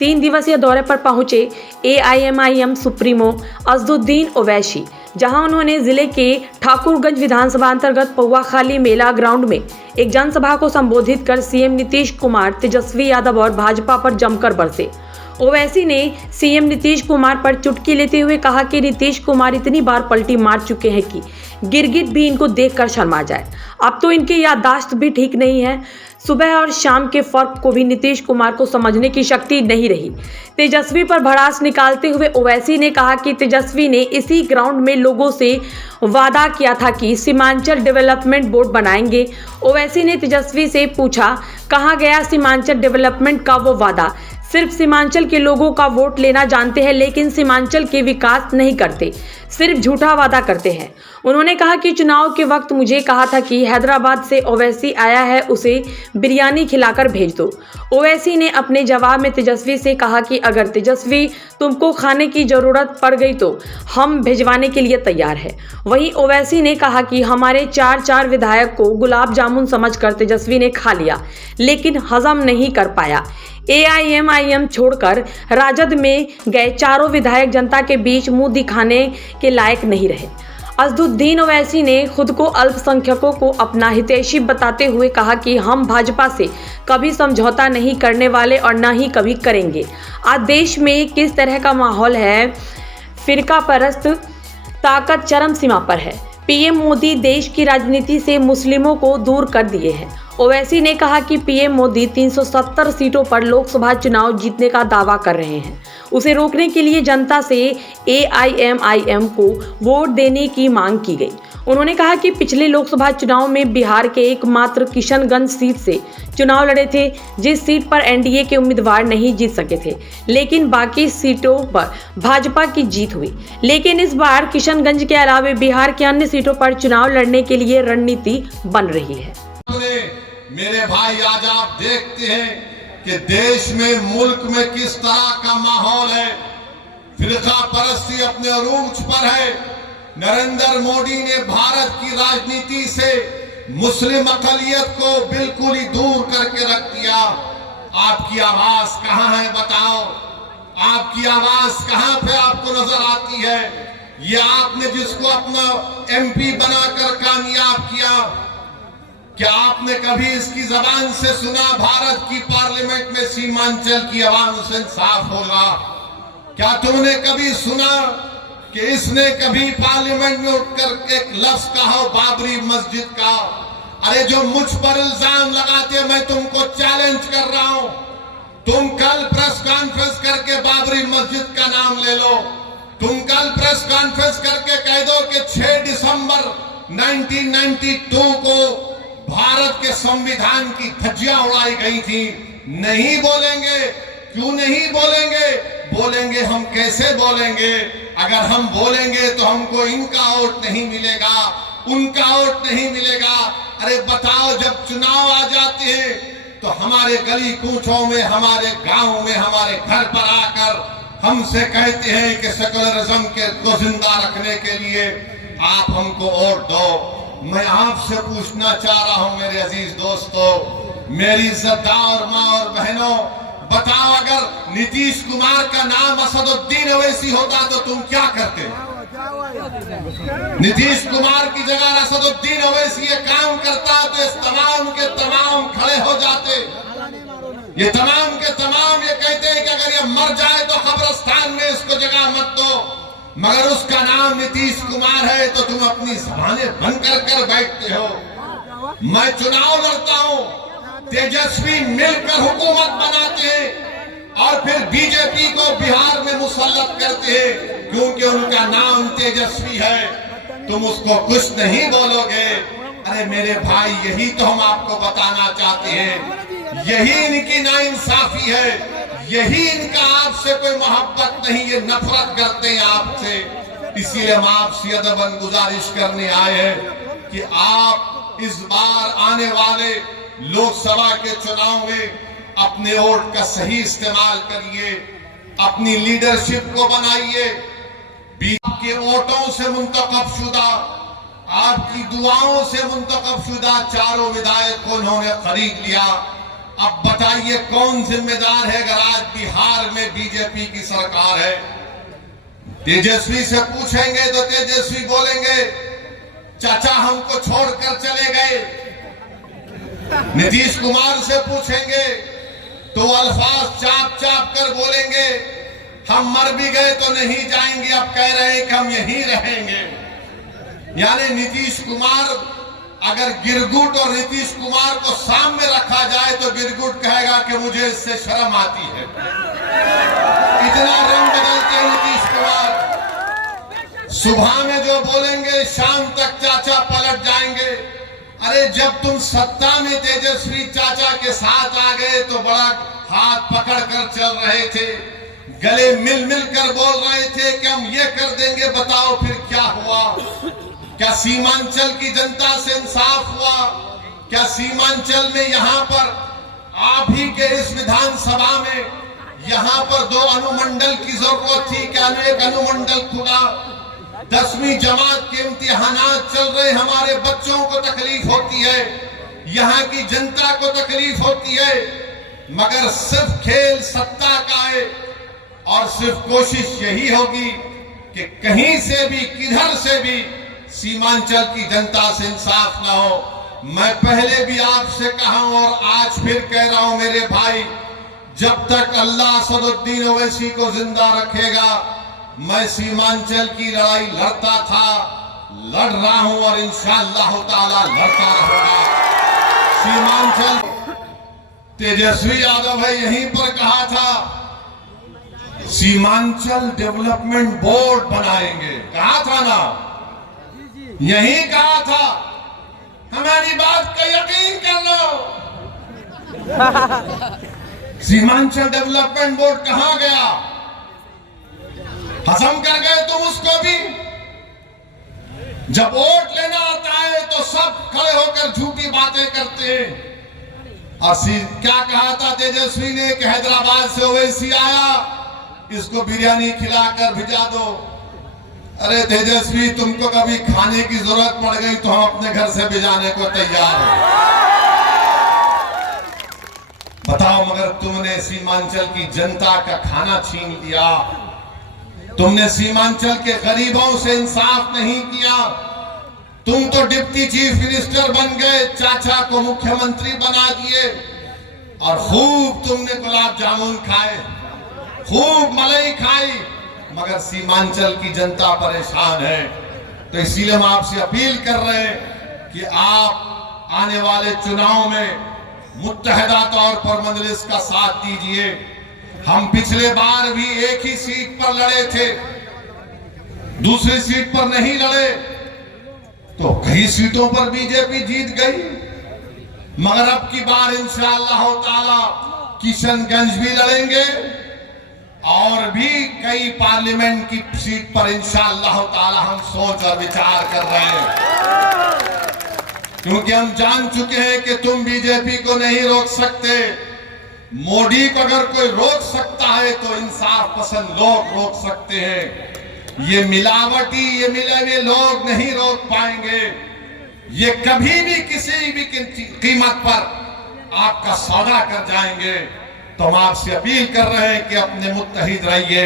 3 दिवसीय दौरे पर पहुंचे एआईएमआईएम सुप्रीमो असदुद्दीन ओवैसी, जहां उन्होंने जिले के ठाकुरगंज विधानसभा अंतर्गत पौवाखाली मेला ग्राउंड में एक जनसभा को संबोधित कर सीएम नीतीश कुमार, तेजस्वी यादव और भाजपा पर जमकर बरसे। ओवैसी ने सीएम नीतीश कुमार पर चुटकी लेते हुए कहा कि नीतीश कुमार इतनी बार पलटी मार चुके हैं कि गिरगिट भी इनको देखकर शर्मा जाए। अब तो इनकी याददाश्त भी ठीक नहीं है। सुबह और शाम के फर्क को भी नीतीश कुमार को समझने की शक्ति नहीं रही। तेजस्वी पर भड़ास निकालते हुए ओवैसी ने कहा कि तेजस्वी ने इसी ग्राउंड में लोगों से वादा किया था कि सीमांचल डेवलपमेंट बोर्ड बनाएंगे। ओवैसी ने तेजस्वी से पूछा, कहाँ गया सीमांचल डेवलपमेंट का वो वादा? सिर्फ सीमांचल के लोगों का वोट लेना जानते हैं, लेकिन सीमांचल के विकास नहीं करते, सिर्फ झूठा वादा करते हैं। उन्होंने कहा कि चुनाव के वक्त मुझे कहा था कि हैदराबाद से ओवैसी आया है, उसे बिरयानी खिलाकर भेज दो। ओवैसी ने अपने जवाब में तेजस्वी से कहा कि अगर तेजस्वी तुमको खाने की जरूरत पड़ गई तो हम भिजवाने के लिए तैयार है। वहीं ओवैसी ने कहा कि हमारे 4 विधायक को गुलाब जामुन समझकर तेजस्वी ने खा लिया, लेकिन हजम नहीं कर पाया। एआईएमआईएम छोड़कर राजद में गए 4 विधायक जनता के बीच मुंह दिखाने के लायक नहीं रहे। असदुद्दीन ओवैसी ने खुद को अल्पसंख्यकों को अपना हितैषी बताते हुए कहा कि हम भाजपा से कभी समझौता नहीं करने वाले और न ही कभी करेंगे। आज देश में किस तरह का माहौल है, फिरका परस्त ताकत चरम सीमा पर है। पीएम मोदी देश की राजनीति से मुस्लिमों को दूर कर दिए हैं। ओवैसी ने कहा कि पीएम मोदी 370 सीटों पर लोकसभा चुनाव जीतने का दावा कर रहे हैं। उसे रोकने के लिए जनता से एआईएमआईएम को वोट देने की मांग की गई। उन्होंने कहा कि पिछले लोकसभा चुनाव में बिहार के एकमात्र किशनगंज सीट से चुनाव लड़े थे, जिस सीट पर एनडीए के उम्मीदवार नहीं जीत सके थे, लेकिन बाकी सीटों पर भाजपा की जीत हुई। लेकिन इस बार किशनगंज के अलावा बिहार के अन्य सीटों पर चुनाव लड़ने के लिए रणनीति बन रही है। मेरे भाई, आज आप देखते हैं कि देश में, मुल्क में किस तरह का माहौल है। फिरका परस्ती अपने अरूज पर है। नरेंद्र मोदी ने भारत की राजनीति से मुस्लिम अकलियत को बिल्कुल ही दूर करके रख दिया। आपकी आवाज कहां है बताओ? आपकी आवाज कहां पे आपको नजर आती है? ये आपने जिसको अपना एमपी बनाकर कामयाब किया, क्या आपने कभी इसकी जबान से सुना भारत की पार्लियामेंट में सीमांचल की आवाम से इंसाफ होगा? क्या तुमने कभी सुना कि इसने कभी पार्लियामेंट में उठकर एक लफ्ज कहा बाबरी मस्जिद का? अरे जो मुझ पर इल्जाम लगाते, मैं तुमको चैलेंज कर रहा हूं। तुम कल प्रेस कॉन्फ्रेंस करके बाबरी मस्जिद का नाम ले लो। तुम कल प्रेस कॉन्फ्रेंस करके कह दो कि 6 दिसंबर 1992 को भारत के संविधान की धज्जियां उड़ाई गई थी। नहीं बोलेंगे। क्यों नहीं बोलेंगे? बोलेंगे हम कैसे बोलेंगे? अगर हम बोलेंगे तो हमको इनका वोट नहीं मिलेगा, उनका वोट नहीं मिलेगा। अरे बताओ, जब चुनाव आ जाते हैं तो हमारे गली कूचों में, हमारे गांव में, हमारे घर पर आकर हमसे कहते हैं कि सेकुलरिज्म को जिंदा रखने के लिए आप हमको वोट दो। मैं आपसे पूछना चाह रहा हूं मेरे अजीज दोस्तों, मेरी इज्जतदार माँ और बहनों, बताओ अगर नीतीश कुमार का नाम असदुद्दीन ओवैसी होता तो तुम क्या करते? नीतीश कुमार की जगह असदुद्दीन ओवैसी ये काम करता तो इस तमाम के तमाम खड़े हो जाते। ये तमाम के तमाम ये कहते हैं कि अगर ये मर जाए तो कब्रिस्तान में इसको जगह मत दो। मगर उसका नाम नीतीश कुमार है तो तुम अपनी ज़बानें बंद कर बैठते हो। मैं चुनाव लड़ता हूं, तेजस्वी मिलकर हुकूमत बनाते हैं और फिर बीजेपी को बिहार में मुसल्लत करते हैं क्योंकि उनका नाम तेजस्वी है। तुम उसको कुछ नहीं बोलोगे। अरे मेरे भाई, यही तो हम आपको बताना चाहते हैं। यही इनकी नाइंसाफी है, यही इनका आपसे कोई मोहब्बत नहीं, ये नफरत करते हैं आपसे। इसीलिए हम आपसे अदबन गुजारिश करने आए हैं कि आप इस बार आने वाले लोकसभा के चुनाव में अपने वोट का सही इस्तेमाल करिए, अपनी लीडरशिप को बनाइए। आपके वोटों से मुंतखब शुदा, आपकी दुआओं से मुंतखब शुदा 4 विधायक को उन्होंने खरीद लिया। अब बताइए कौन जिम्मेदार है अगर आज बिहार में बीजेपी की सरकार है? तेजस्वी से पूछेंगे तो तेजस्वी बोलेंगे चाचा हमको छोड़कर चले गए। नीतीश कुमार से पूछेंगे तो अल्फाज चाप चाप कर बोलेंगे हम मर भी गए तो नहीं जाएंगे, अब कह रहे हैं कि हम यहीं रहेंगे। यानी नीतीश कुमार, अगर गिरगुट और नीतीश कुमार को सामने रखा जाए तो गिरगुट कहेगा कि मुझे इससे शर्म आती है। इतना रंग बदलते हैं नीतीश कुमार। सुबह में जो बोलेंगे शाम तक चाचा पलट जाएंगे। अरे जब तुम सत्ता में तेजस्वी चाचा के साथ आ गए तो बड़ा हाथ पकड़ कर चल रहे थे, गले मिल मिल कर बोल रहे थे कि हम ये कर देंगे, बताओ फिर क्या हुआ? क्या सीमांचल की जनता से इंसाफ हुआ? क्या सीमांचल में यहाँ पर आप ही के इस विधानसभा में यहाँ पर 2 अनुमंडल की जरूरत थी, क्या एक अनुमंडल खुला? 10वीं जमात के इम्तिहानात चल रहे, हमारे बच्चों को तकलीफ होती है, यहाँ की जनता को तकलीफ होती है, मगर सिर्फ खेल सत्ता का है और सिर्फ कोशिश यही होगी कि कहीं से भी किधर से भी सीमांचल की जनता से इंसाफ ना हो। मैं पहले भी आपसे कहा हूं और आज फिर कह रहा हूं मेरे भाई, जब तक अल्लाह असदुद्दीन ओवैसी को जिंदा रखेगा मैं सीमांचल की लड़ाई लड़ता था, लड़ रहा हूं और इंशाअल्लाह ताला लड़ता रहूंगा। सीमांचल तेजस्वी यादव है यहीं पर कहा था सीमांचल डेवलपमेंट बोर्ड बनाएंगे, कहा था ना, यही कहा था। हमारी बात का यकीन कर लो। सीमांचल डेवलपमेंट बोर्ड कहां गया? हजम कर गए तुम उसको भी। जब वोट लेना आता है तो सब खड़े होकर झूठी बातें करते हैं। और क्या कहा था तेजस्वी ने कि हैदराबाद से ओवैसी आया, इसको बिरयानी खिलाकर भिजा दो। अरे तेजस्वी, तुमको कभी खाने की जरूरत पड़ गई तो हम अपने घर से भिजाने को तैयार हैं। बताओ, मगर तुमने सीमांचल की जनता का खाना छीन लिया, तुमने सीमांचल के गरीबों से इंसाफ नहीं किया। तुम तो डिप्टी चीफ मिनिस्टर बन गए, चाचा को मुख्यमंत्री बना दिए और खूब तुमने गुलाब जामुन खाए, खूब मलाई खाई, मगर सीमांचल की जनता परेशान है। तो इसीलिए हम आपसे अपील कर रहे हैं कि आप आने वाले चुनाव में मुत्तहिदा तौर पर मजलिस का साथ दीजिए। हम पिछले बार भी एक ही सीट पर लड़े थे, दूसरी सीट पर नहीं लड़े, तो कई सीटों पर बीजेपी जीत गई, मगर अब की बार इंशाअल्लाह ताला किशनगंज भी लड़ेंगे और भी कई पार्लियामेंट की सीट पर इंशाअल्लाह ताला हम सोच और विचार कर रहे हैं, क्योंकि हम जान चुके हैं कि तुम बीजेपी को नहीं रोक सकते। मोदी को अगर कोई रोक सकता है तो इंसाफ पसंद लोग रोक सकते हैं। ये मिलावटी, ये मिले हुए लोग नहीं रोक पाएंगे। ये कभी भी किसी भी कीमत पर आपका सौदा कर जाएंगे। तो हम आपसे अपील कर रहे हैं कि अपने मुत्तहिद रहिए,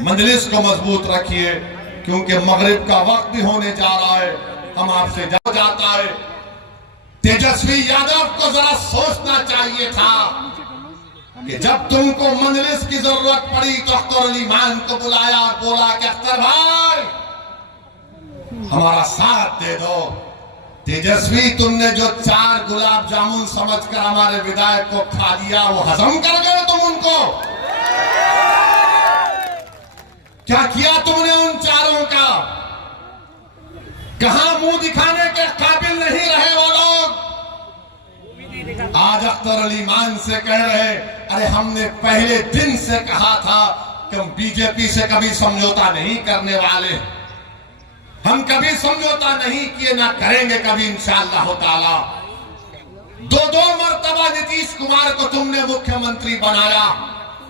मजलिस को मजबूत रखिए, क्योंकि मगरिब का वक्त भी होने जा रहा है। हम आपसे जाता है, तेजस्वी यादव को जरा सोचना चाहिए था कि जब तुमको मजलिस की जरूरत पड़ी तो अख्तर अली मान को बुलाया और बोला कि अख्तर भाई हमारा साथ दे दो। तेजस्वी, तुमने जो 4 गुलाब जामुन समझकर हमारे विधायक को खा लिया, वो हजम कर गए तुम उनको? क्या किया तुमने उन 4 का? कहां मुंह दिखाने के काबिल नहीं रहे वो लोग? आज अख्तर अली मान से कह रहे, अरे हमने पहले दिन से कहा था कि हम बीजेपी से कभी समझौता नहीं करने वाले, हम कभी समझौता नहीं किए, ना करेंगे कभी इंशाअल्लाह ताला। 2 मर्तबा नीतीश कुमार को तुमने मुख्यमंत्री बनाया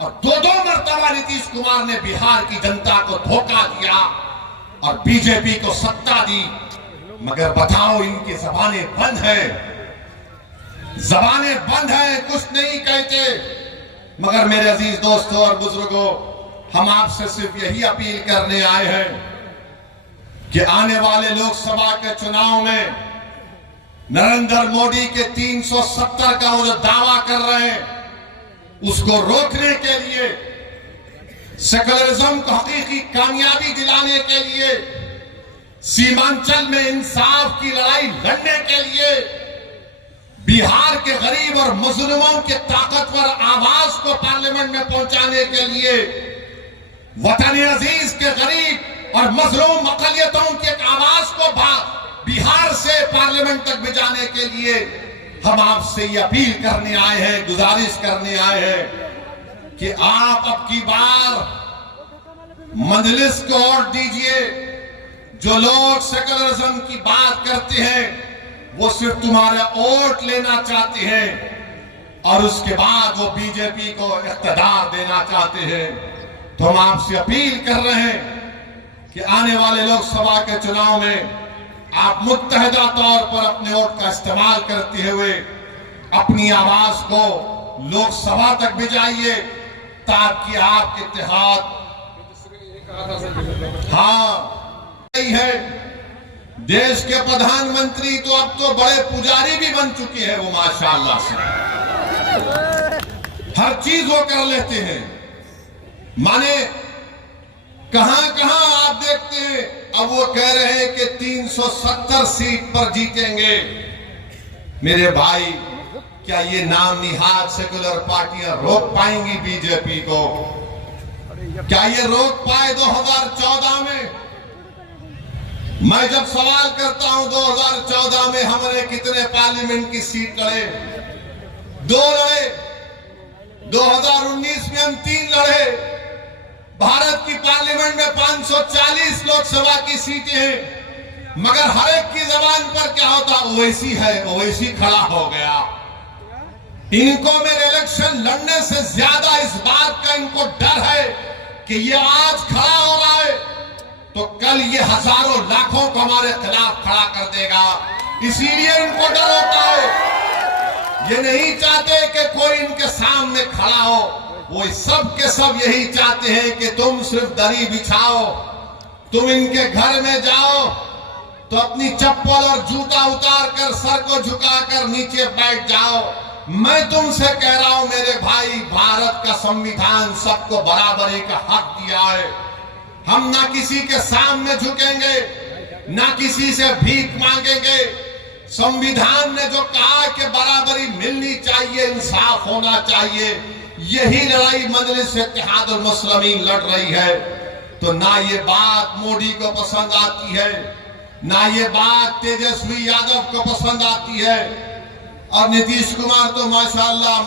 और 2 मर्तबा नीतीश कुमार ने बिहार की जनता को धोखा दिया और बीजेपी को सत्ता दी। मगर बताओ, इनकी जबानें बंद है। जबानें बंद हैं, कुछ नहीं कहते। मगर मेरे अजीज दोस्तों और बुजुर्गों, हम आपसे सिर्फ यही अपील करने आए हैं कि आने वाले लोकसभा के चुनाव में नरेंद्र मोदी के 370 का वो जो दावा कर रहे हैं, उसको रोकने के लिए, सेकुलरिज्म को हकीकी कामयाबी दिलाने के लिए, सीमांचल में इंसाफ की लड़ाई लड़ने के लिए, बिहार के गरीब और मजलूमों के ताकतवर आवाज को पार्लियामेंट में पहुंचाने के लिए, वतन अजीज के गरीब और मजलूम अकलियतों की आवाज को बिहार से पार्लियामेंट तक भिजाने के लिए हम आपसे ये अपील करने आए हैं, गुजारिश करने आए हैं कि आप अब की बार मजलिस को वोट दीजिए। जो लोग सेकुलरिज्म की बात करते हैं वो सिर्फ तुम्हारा वोट लेना चाहते हैं और उसके बाद वो बीजेपी को इख्तियार देना चाहते हैं। तो हम आपसे अपील कर रहे हैं कि आने वाले लोकसभा के चुनाव में आप मुत्तहिदा तौर पर अपने वोट का इस्तेमाल करते हुए अपनी आवाज को लोकसभा तक भिजाइए, ताकि आपके इत्तेहाद नहीं है। देश के प्रधानमंत्री तो अब तो बड़े पुजारी भी बन चुके हैं, वो माशाअल्लाह से हर चीज वो कर लेते हैं। माने कहां कहां आप देखते हैं, अब वो कह रहे हैं कि 370 सीट पर जीतेंगे। मेरे भाई, क्या ये नाम निहाद सेकुलर पार्टियां रोक पाएंगी बीजेपी को? क्या ये रोक पाए 2014 में? मैं जब सवाल करता हूं 2014 में हमने कितने पार्लियामेंट की सीट लड़े? 2 लड़े। 2019 में हम 3 लड़े। भारत की पार्लियामेंट में 540 लोकसभा की सीटें हैं, मगर हर एक की जबान पर क्या होता, ओवैसी है, ओवैसी खड़ा हो गया। इनको मेरे इलेक्शन लड़ने से ज्यादा इस बात का इनको डर है कि ये आज खड़ा हो रहा है तो कल ये हजारों लाखों को हमारे खिलाफ खड़ा कर देगा। इसीलिए इनको डर होता है। ये नहीं चाहते कि कोई इनके सामने खड़ा हो। वो सब के सब यही चाहते हैं कि तुम सिर्फ दरी बिछाओ, तुम इनके घर में जाओ तो अपनी चप्पल और जूता उतार कर सर को झुकाकर नीचे बैठ जाओ। मैं तुमसे कह रहा हूं मेरे भाई, भारत का संविधान सबको बराबरी का हक दिया है। हम ना किसी के सामने झुकेंगे, ना किसी से भीख मांगेंगे। संविधान ने जो कहा कि बराबरी मिलनी चाहिए, इंसाफ होना चाहिए, यही लड़ाई मजलिस इत्तेहादुल मुस्लिमीन लड़ रही है। तो ना ये बात मोदी को पसंद आती है, ना ये बात तेजस्वी यादव को पसंद आती है। और नीतीश कुमार तो माशाअल्लाह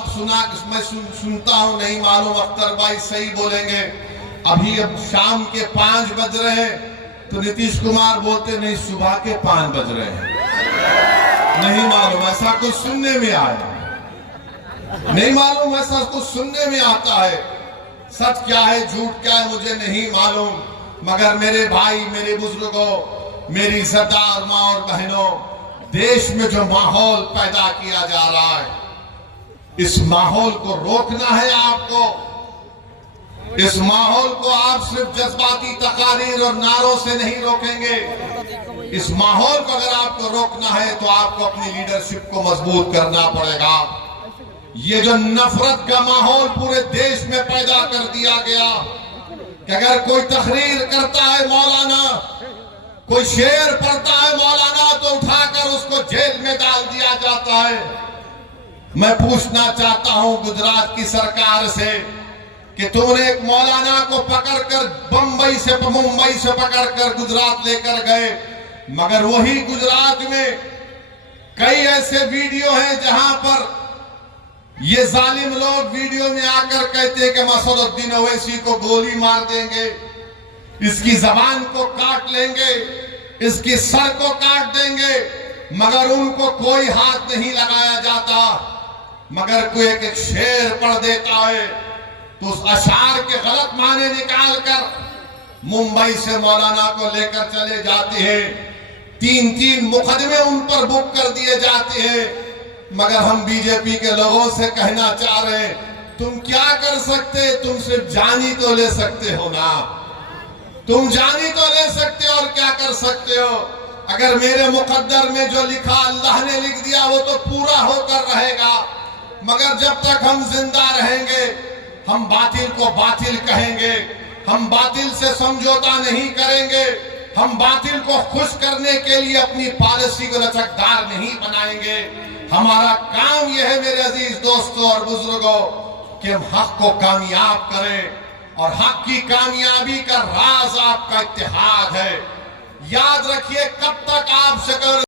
मैं सुनता हूं, नहीं मालूम अख्तर भाई सही बोलेंगे, अभी अब शाम के 5 बज रहे हैं तो नीतीश कुमार बोलते नहीं सुबह के 5 बज रहे हैं। नहीं मालूम, ऐसा कुछ सुनने में आया, नहीं मालूम, ऐसा कुछ सुनने में आता है। सच क्या है झूठ क्या है मुझे नहीं मालूम, मगर मेरे भाई, मेरे बुजुर्गों, मेरी इज्जतदार मां और बहनों, देश में जो माहौल पैदा किया जा रहा है, इस माहौल को रोकना है आपको। इस माहौल को आप सिर्फ जज्बाती तकारीर और नारों से नहीं रोकेंगे। इस माहौल को अगर आपको रोकना है तो आपको अपनी लीडरशिप को मजबूत करना पड़ेगा। ये जो नफरत का माहौल पूरे देश में पैदा कर दिया गया कि अगर कोई तकरीर करता है मौलाना, कोई शेर पढ़ता है मौलाना, तो उठाकर उसको जेल में डाल दिया जाता है। मैं पूछना चाहता हूं गुजरात की सरकार से कि तुमने एक मौलाना को पकड़कर मुंबई से पकड़कर गुजरात लेकर गए, मगर वही गुजरात में कई ऐसे वीडियो हैं जहां पर ये जालिम लोग वीडियो में आकर कहते हैं कि मसदुद्दीन ओवैसी को गोली मार देंगे, इसकी जबान को काट लेंगे, इसकी सर को काट देंगे, मगर उनको कोई हाथ नहीं लगाया जाता। मगर कोई एक शेर पढ़ देता है तो उस अशार के गलत माने निकालकर मुंबई से मौलाना को लेकर चले जाते हैं। 3-3 मुकदमे उन पर बुक कर दिए जाते हैं। मगर हम बीजेपी के लोगों से कहना चाह रहे हैं, तुम क्या कर सकते, तुम सिर्फ जानी तो ले सकते हो ना, तुम जानी तो ले सकते हो और क्या कर सकते हो। अगर मेरे मुकद्दर में जो लिखा अल्लाह ने लिख दिया वो तो पूरा होकर रहेगा, मगर जब तक हम जिंदा रहेंगे हम बातिल को बातिल कहेंगे, हम बातिल से समझौता नहीं करेंगे, हम बातिल को खुश करने के लिए अपनी पॉलिसी को लचकदार नहीं बनाएंगे। हमारा काम यह है मेरे अजीज दोस्तों और बुजुर्गों कि हम हक को कामयाब करें, और हक की कामयाबी का राज आपका इत्तेहाद है। याद रखिए, कब तक आप शक्ल